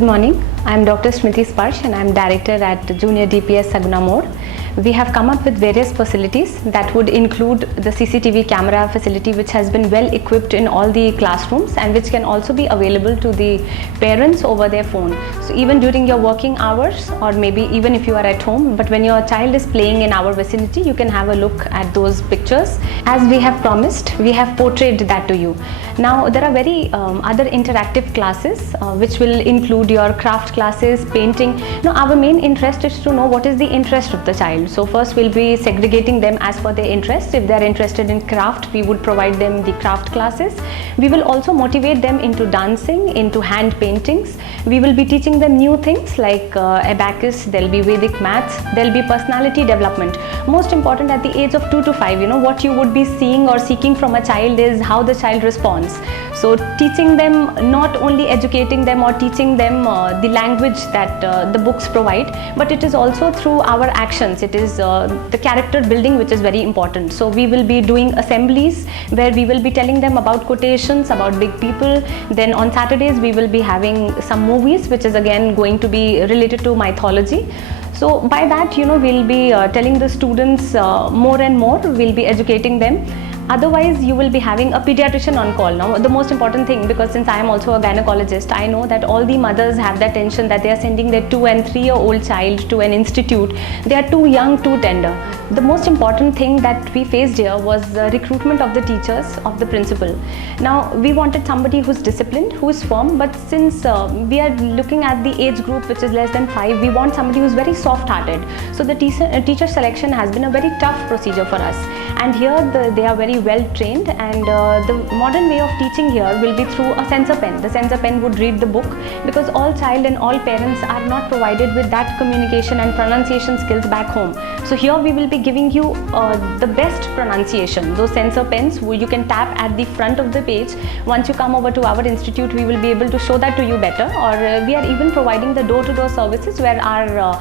Good morning. I am Dr. Smriti Sparsh and I am Director at Junior DPS Saguna Mode. We have come up with various facilities that would include the CCTV camera facility, which has been well equipped in all the classrooms and which can also be available to the parents over their phone. So even during your working hours, or maybe even if you are at home, but when your child is playing in our vicinity, you can have a look at those pictures. As we have promised, we have portrayed that to you. Now there are very other interactive classes which will include your craft classes, painting. Now our main interest is to know what is the interest of the child. So first we'll be segregating them as per their interest. If they are interested in craft, we would provide them the craft classes. We will also motivate them into dancing, into hand paintings. We will be teaching them new things like abacus, there will be Vedic maths, there will be personality development. Most important at the age of 2 to 5, what you would be seeing or seeking from a child is how the child responds. So teaching them, not only educating them or teaching them the language that the books provide, but it is also through our actions. It is the character building which is very important. So we will be doing assemblies where we will be telling them about quotations, about big people. Then on Saturdays we will be having some movies which is again going to be related to mythology. So by that, we'll be telling the students more and more, we'll be educating them. Otherwise, you will be having a pediatrician on call. Now, the most important thing, because since I am also a gynecologist, I know that all the mothers have that tension that they are sending their 2 and 3-year-old child to an institute. They are too young, too tender. The most important thing that we faced here was the recruitment of the teachers, of the principal. Now, we wanted somebody who's disciplined, who's firm, but since we are looking at the age group which is less than 5, we want somebody who's very soft-hearted. So the teacher selection has been a very tough procedure for us. And here they are very well trained, and the modern way of teaching here will be through a sensor pen. The sensor pen would read the book, because all child and all parents are not provided with that communication and pronunciation skills back home. So here we will be giving you the best pronunciation. Those sensor pens you can tap at the front of the page. Once you come over to our institute, we will be able to show that to you better, or we are even providing the door-to-door services where our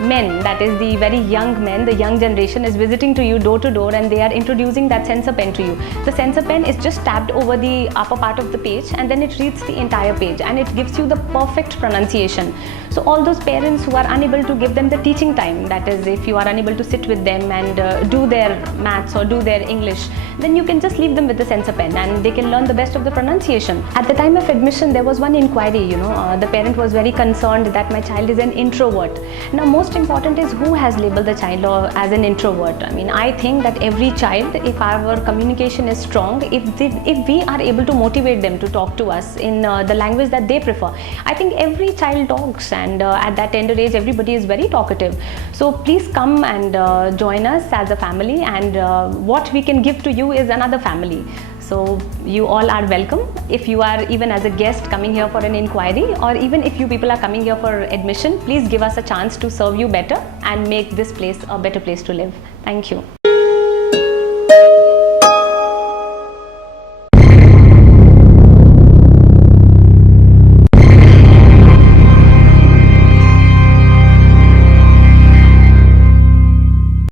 men, that is the very young men, the young generation is visiting to you door to door, and they are introducing that sensor pen to you. The sensor pen is just tapped over the upper part of the page, and then it reads the entire page and it gives you the perfect pronunciation. So all those parents who are unable to give them the teaching time, that is if you are unable to sit with them and do their maths or do their English, then you can just leave them with the sensor pen and they can learn the best of the pronunciation. At the time of admission, there was one inquiry, the parent was very concerned that my child is an introvert. Now most important is who has labeled the child as an introvert. I think that every child, if our communication is strong, if we are able to motivate them to talk to us in the language that they prefer, I think every child talks, and at that tender age everybody is very talkative. So please come and join us as a family, and what we can give to you is another family. So you all are welcome. If you are even as a guest coming here for an inquiry, or even if you people are coming here for admission, please give us a chance to serve you better and make this place a better place to live. Thank you.